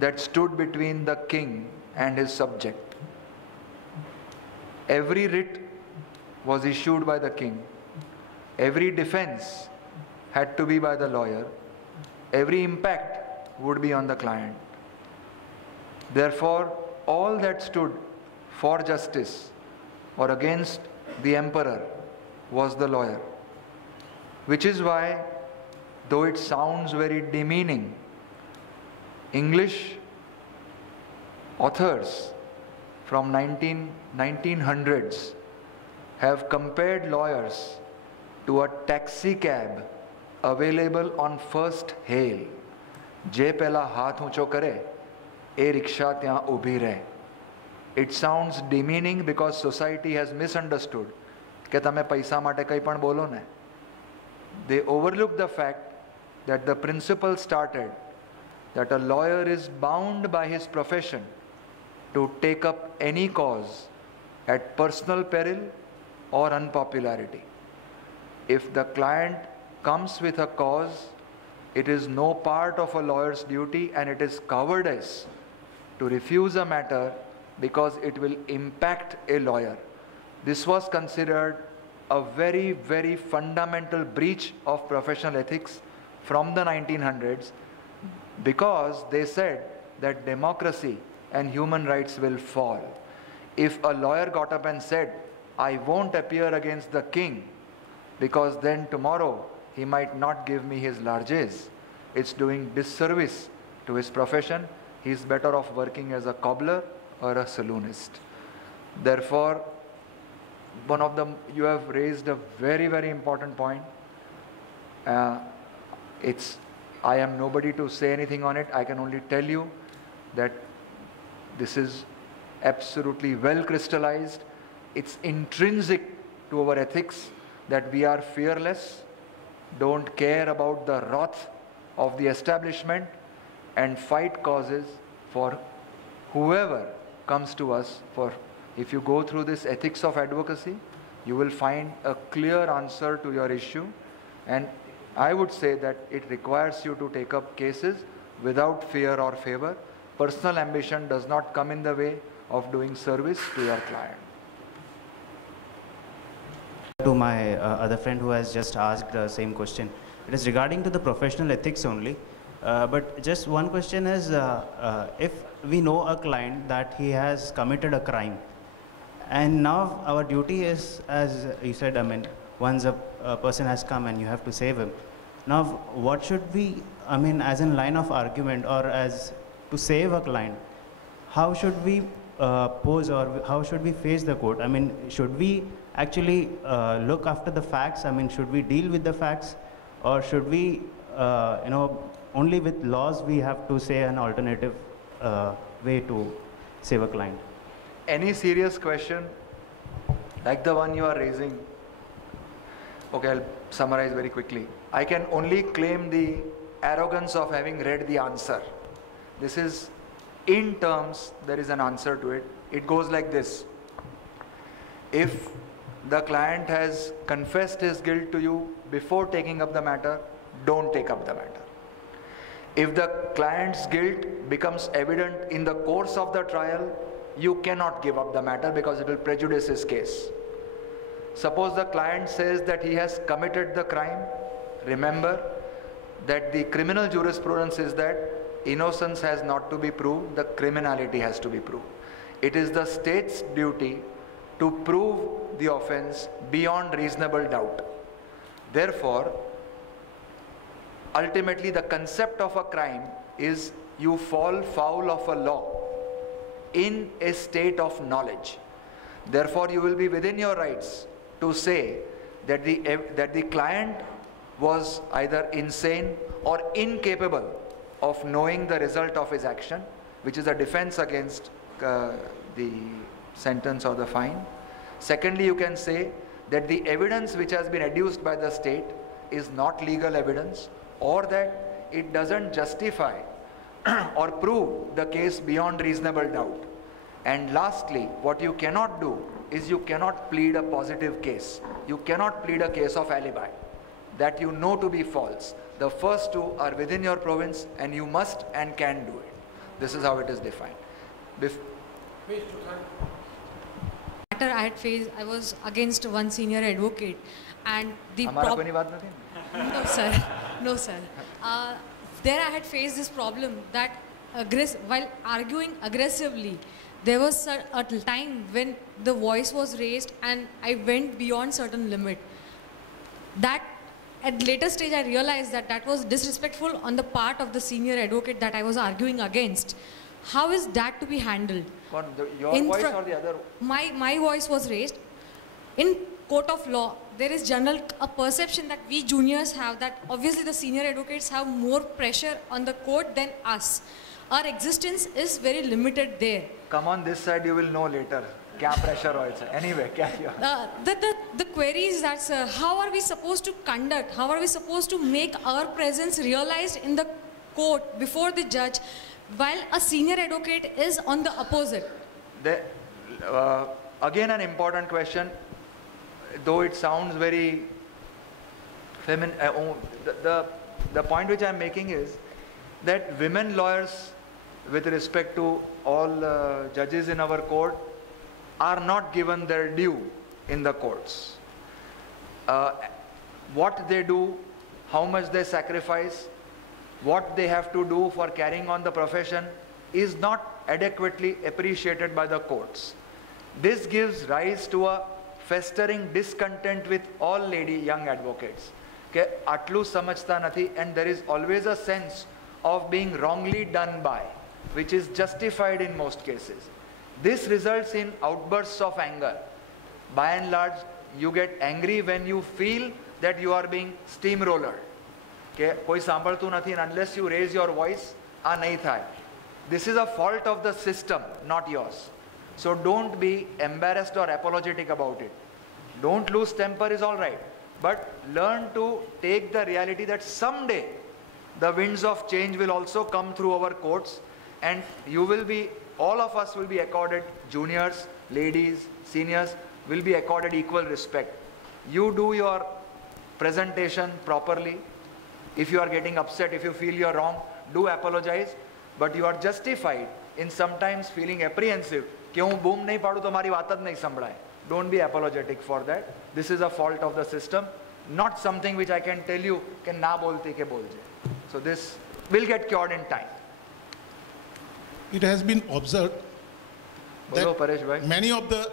that stood between the king and his subject. Every writ was issued by the king. Every defense had to be by the lawyer. Every impact would be on the client. Therefore, all that stood for justice or against the emperor was the lawyer. Which is why, though it sounds very demeaning, English authors from 1900s have compared lawyers to a taxi cab available on first hail. જે પહેલા હાથ ઊંચો કરે એ રિક્ષા ત્યાં ઊભી રહે. It sounds demeaning because society has misunderstood કે તમે પૈસા માટે કંઈ પણ બોલો ને. They overlook the fact that the principle started that a lawyer is bound by his profession to take up any cause at personal peril or unpopularity. If the client comes with a cause, it is no part of a lawyer's duty and it is cowardice to refuse a matter because it will impact a lawyer. This was considered a very, very fundamental breach of professional ethics from the 1900s because they said that democracy and human rights will fall. If a lawyer got up and said, I won't appear against the king because then tomorrow he might not give me his largesse, it's doing disservice to his profession. He's better off working as a cobbler or a saloonist. Therefore, one of them, you have raised a very, very important point. I am nobody to say anything on it. I can only tell you that this is absolutely well crystallized. It's intrinsic to our ethics that we are fearless, don't care about the wrath of the establishment, and fight causes for whoever comes to us. For if you go through this ethics of advocacy, you will find a clear answer to your issue, and I would say that it requires you to take up cases without fear or favor. Personal ambition does not come in the way of doing service to your client. To my other friend who has just asked the same question, it is regarding to the professional ethics only. But just one question is, if we know a client that he has committed a crime, and now our duty is, as you said, I mean, once a person has come and you have to save him. Now, what should we, I mean, as in line of argument or as to save a client, how should we pose or how should we face the court? I mean, should we actually look after the facts? I mean, should we deal with the facts, or should we, only with laws we have to say an alternative way to save a client? Any serious question like the one you are raising, okay, I'll summarize very quickly. I can only claim the arrogance of having read the answer. This is, in terms, there is an answer to it. It goes like this. If the client has confessed his guilt to you before taking up the matter, don't take up the matter. If the client's guilt becomes evident in the course of the trial, you cannot give up the matter because it will prejudice his case. Suppose the client says that he has committed the crime, remember that the criminal jurisprudence is that innocence has not to be proved, the criminality has to be proved. It is the state's duty to prove the offense beyond reasonable doubt. Therefore, ultimately the concept of a crime is you fall foul of a law in a state of knowledge. Therefore, you will be within your rights to say that the client was either insane or incapable of knowing the result of his action, which is a defense against the sentence or the fine. Secondly, you can say that the evidence which has been adduced by the state is not legal evidence, or that it doesn't justify or prove the case beyond reasonable doubt. And lastly, what you cannot do is you cannot plead a positive case. You cannot plead a case of alibi that you know to be false. The first two are within your province and you must and can do it. This is how it is defined. Matter I had faced, I was against one senior advocate, and the हमारा कोई बात नहीं. no sir, no sir. There I had faced this problem that while arguing aggressively, there was a time when the voice was raised and I went beyond certain limit. That at later stage I realized that that was disrespectful on the part of the senior advocate that I was arguing against. How is that to be handled? Your voice or the other? My voice was raised. In court of law, there is a perception that we juniors have that obviously the senior advocates have more pressure on the court than us. Our existence is very limited there. Come on this side, you will know later. Kya pressure hoy. Anyway, the query is that, sir, how are we supposed to conduct, how are we supposed to make our presence realized in the court before the judge while a senior advocate is on the opposite? Again, an important question, though it sounds very feminine. The point which I am making is that women lawyers, with respect to all judges in our court, are not given their due in the courts. What they do, how much they sacrifice, what they have to do for carrying on the profession is not adequately appreciated by the courts. This gives rise to a festering discontent with all young advocates. Ke atlu samajhta nathi, and there is always a sense of being wrongly done by, which is justified in most cases. This results in outbursts of anger. By and large, you get angry when you feel that you are being steamrollered. Okay? Koi sambaltu nathi, and unless you raise your voice, nahi thai. This is a fault of the system, not yours. So don't be embarrassed or apologetic about it. Don't lose temper is all right. But learn to take the reality that someday the winds of change will also come through our courts, and you will be, all of us will be accorded, juniors, ladies, seniors, will be accorded equal respect. You do your presentation properly. If you are getting upset, if you feel you are wrong, do apologize. But you are justified in sometimes feeling apprehensive. कि हूँ boom नहीं पाडू तो मारी बात नहीं संभळाय. Don't be apologetic for that. This is a fault of the system, not something which I can tell you कि ना बोलते के बोल जाए. So this will get cured in time. It has been observed that many of the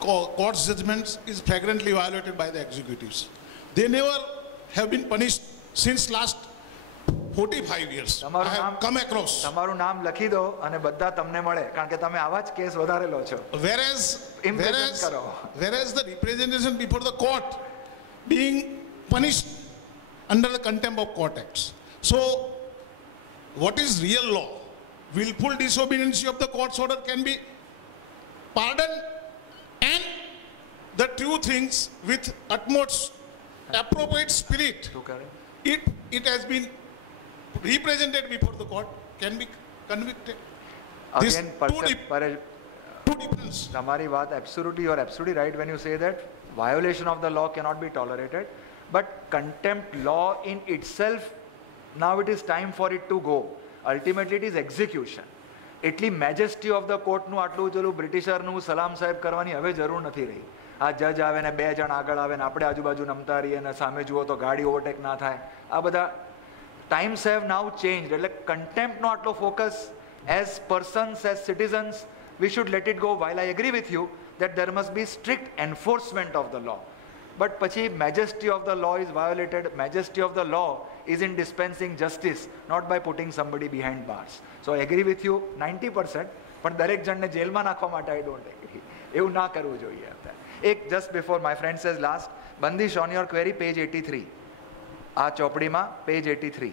court's judgments is flagrantly violated by the executives. They never have been punished since last 45 years. I have come across. તમારું નામ લખી દો અને બધા તમને મળે કારણ કે તમે આવા જ કેસ વધારેલો છો. Whereas the representation before the court being punished under the Contempt of Court Acts. So what is real law? Willful disobedience of the court's order can be pardoned, and the two things with utmost appropriate spirit, it has been represented before the court, can be convicted. Again, two difference. Tamari baat absolutely, you are absolutely right when you say that violation of the law cannot be tolerated, but contempt law in itself, now it is time for it to go. Ultimately it is execution. એટલી majesty of the કોર્ટનું આટલું ચલું બ્રિટિશરનું સલામ સાહેબ કરવાની હવે જરૂર નથી રહી. આ જજ આવે ને બે જણ આગળ આવે ને આપણે આજુબાજુ નમતા રહીએ ને સામે જુઓ તો ગાડી ઓવરટેક ના થાય. આ બધા ટાઈમ્સ હેવ નાઉ ચેન્જ. એટલે કન્ટેમ્પ્ટનો આટલો focus as persons, as citizens, we should let it go. While I agree with you that there must be strict enforcement of the law, but pachi majesty of the law is violated. Majesty of the law is in dispensing justice, not by putting somebody behind bars. So I agree with you 90%, but દરેક જણને જેલમાં નાખવા માટે I don't agree. એવું ના કરવું જોઈએ. એક just before my friend says last, Bandish on your query page 83. આ ચોપડીમાં page 83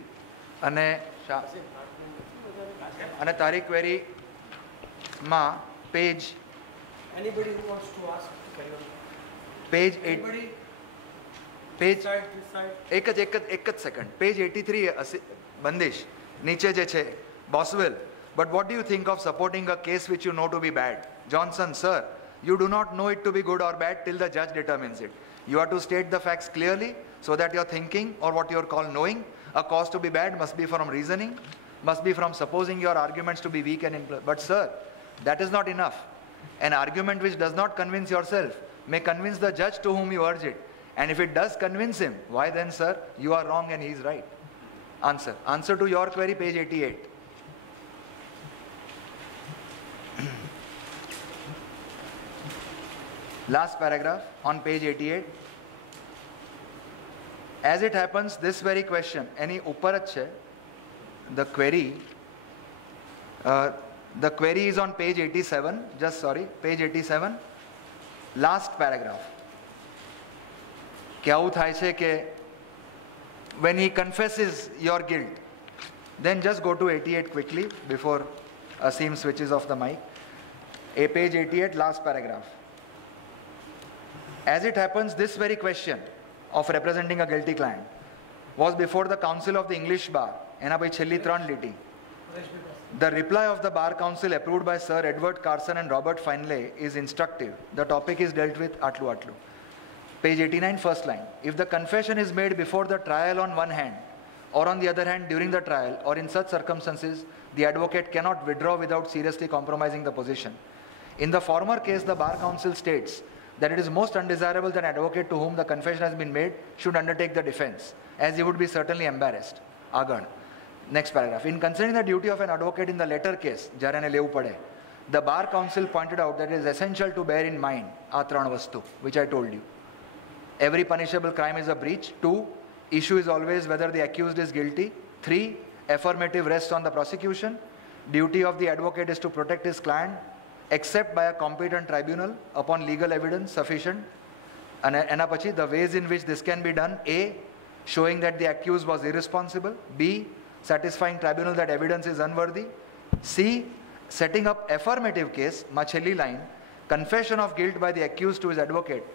અને તારી query માં page anybody who wants to ask carry on. Page 8 anybody page this side. એક જ સેકન્ડ page 83 બંદિશ નીચે જે છે Boswell, but what do you think of supporting a case which you know to be bad? Johnson, sir, you do not know it to be good or bad till the judge determines it. You have to state the facts clearly so that your thinking, or what you call knowing a cause to be bad, must be from reasoning. must be from supposing your arguments to be weak and but sir, that is not enough. An argument which does not convince yourself may convince the judge to whom you urge it. And if it does convince him, why then, sir, you are wrong and he is right. Answer. Answer to your query, page 88. Last paragraph on page 88. As it happens, this very question, any upar the query is on page 87, page 87, last paragraph. Kya થાય છે કે when he confesses your guilt, then just go to 88 quickly before Asim switches off the mic. Page 88, last paragraph. As it happens, this very question of representing a guilty client was before the Council of the English Bar. એના પછી છેલ્લી ત્રણ લીટી. The reply of the Bar Council approved by Sir Edward Carson and Robert Finlay is instructive. The topic is dealt with atlu atlu. Page 89, first line. If the confession is made before the trial on one hand, or on the other hand during the trial, or in such circumstances, the advocate cannot withdraw without seriously compromising the position. In the former case, the Bar Council states that it is most undesirable that an advocate to whom the confession has been made should undertake the defense, as he would be certainly embarrassed. Agan. Next paragraph. In considering the duty of an advocate in the latter case, the Bar Council pointed out that it is essential to bear in mind Atran Vastu, which I told you. Every punishable crime is a breach. 2. Issue is always whether the accused is guilty. 3. Affirmative rests on the prosecution. Duty of the advocate is to protect his client except by a competent tribunal upon legal evidence sufficient. And the ways in which this can be done: A. Showing that the accused was irresponsible. B. Satisfying tribunal that evidence is unworthy. C. Setting up affirmative case, Machelli line, confession of guilt by the accused to his advocate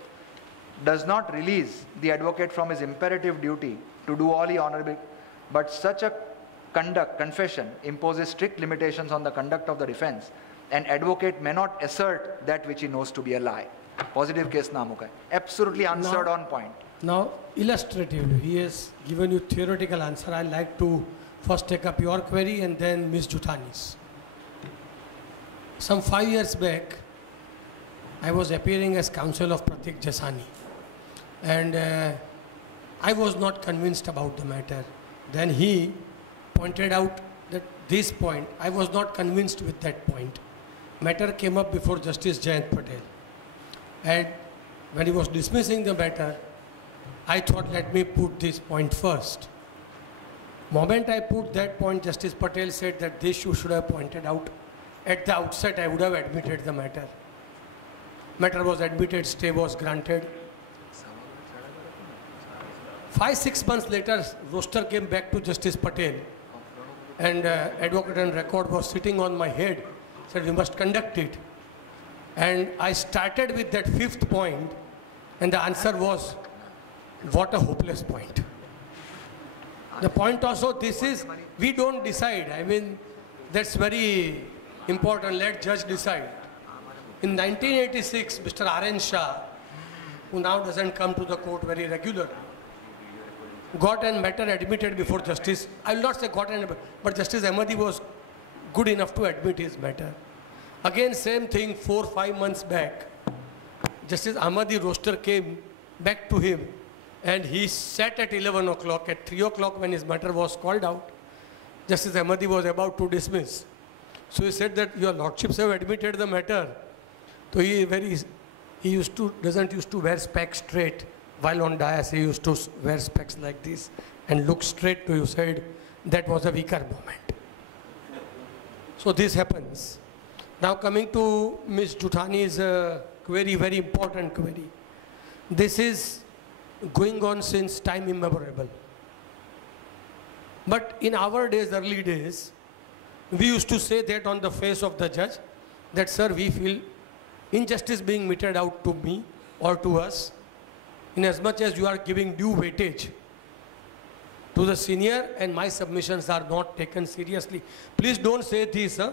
does not release the advocate from his imperative duty to do all he honorably, but such a confession imposes strict limitations on the conduct of the defense. An advocate may not assert that which he knows to be a lie. Positive case namukai. Absolutely answered on point. Now, illustratively, he has given you theoretical answer. I'd like to first take up your query and then Ms. Jutani's. Some 5 years back, I was appearing as counsel of Pratik Jasani. And I was not convinced about the matter. Then he pointed out that this point, I was not convinced with that point. Matter came up before Justice Jayant Patel. And when he was dismissing the matter, I thought, let me put this point first. Moment I put that point, Justice Patel said that this you should have pointed out. At the outset, I would have admitted the matter. Matter was admitted, stay was granted. 5-6 months later, roster came back to Justice Patel, and advocate and record was sitting on my head, said we must conduct it. And I started with that 5th point, and the answer was, what a hopeless point. The point also, this is, we don't decide. I mean, that's very important, let judge decide. In 1986, Mr. R.N. Shah, who now doesn't come to the court very regularly, got a matter admitted before Justice, I will not say got an, but Justice Ahmadi was good enough to admit his matter. Again, same thing, 4-5 months back, Justice Ahmadi roster came back to him, and he sat at 11 o'clock. At 3 o'clock, when his matter was called out, Justice Ahmadi was about to dismiss. So he said that your lordships have admitted the matter. So he doesn't used to wear specs straight. While on dais, he used to wear specs like this and look straight to you, said that was a weaker moment. So this happens. Now coming to Ms. Jutani's query, very important query. This is going on since time immemorial. But in our days, early days, we used to say that on the face of the judge, that sir, we feel injustice being meted out to me or to us, in as much as you are giving due weightage to the senior and my submissions are not taken seriously. Please don't say this, huh?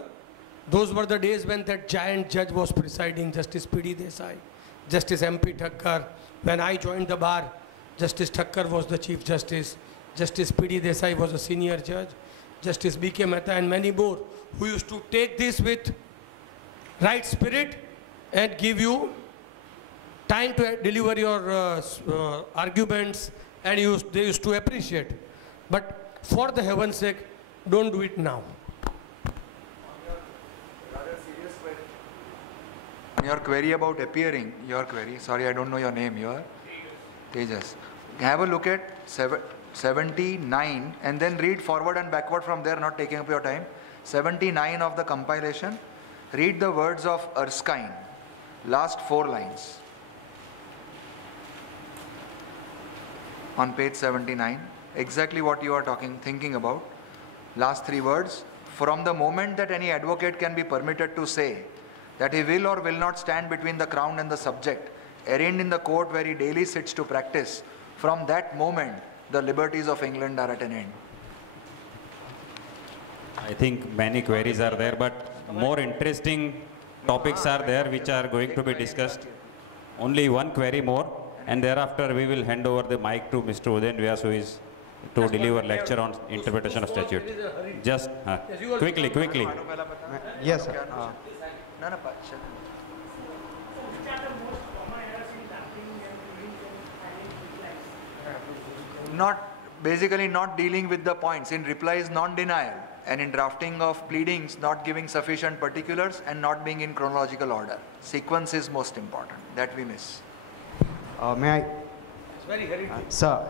Those were the days when that giant judge was presiding, Justice P.D. Desai, Justice M.P. Thakkar. When I joined the bar, Justice Thakkar was the Chief Justice, Justice P.D. Desai was a senior judge, Justice B.K. Mehta and many more, who used to take this with right spirit and give you time to deliver your arguments, and they used to appreciate. But for the heaven's sake, don't do it now. Your query about appearing, sorry, I don't know your name, your Tejas. Have a look at 79 and then read forward and backward from there, not taking up your time. 79 of the compilation, read the words of Erskine, last 4 lines. On page 79, exactly what you are thinking about. Last 3 words. From the moment that any advocate can be permitted to say that he will or will not stand between the crown and the subject, arraigned in the court where he daily sits to practice, from that moment, the liberties of England are at an end. I think many queries are there, but more interesting topics are there which are going to be discussed. Only one query more, and thereafter we will hand over the mic to Mr. Udayan Vyas, who is to deliver lecture on interpretation of statute. Just quickly. Yes, sir. Basically not dealing with the points. In replies, non-denial, and in drafting of pleadings, not giving sufficient particulars and not being in chronological order. Sequence is most important. That we miss. May I? It's very Sir,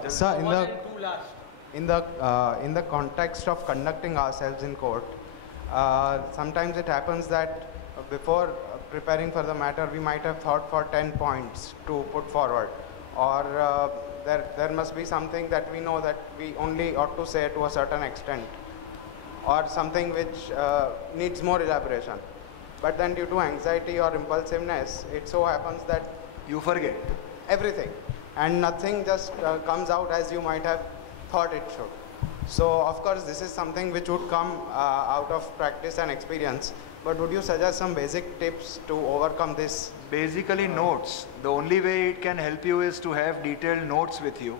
in the context of conducting ourselves in court, sometimes it happens that before preparing for the matter, we might have thought for 10 points to put forward, or there must be something that we know that we only ought to say to a certain extent, or something which needs more elaboration. But then due to anxiety or impulsiveness, it so happens that you forget everything, and nothing just comes out as you might have thought it should. So of course this is something which would come out of practice and experience, but would you suggest some basic tips to overcome this? Basically notes. The only way it can help you is to have detailed notes with you.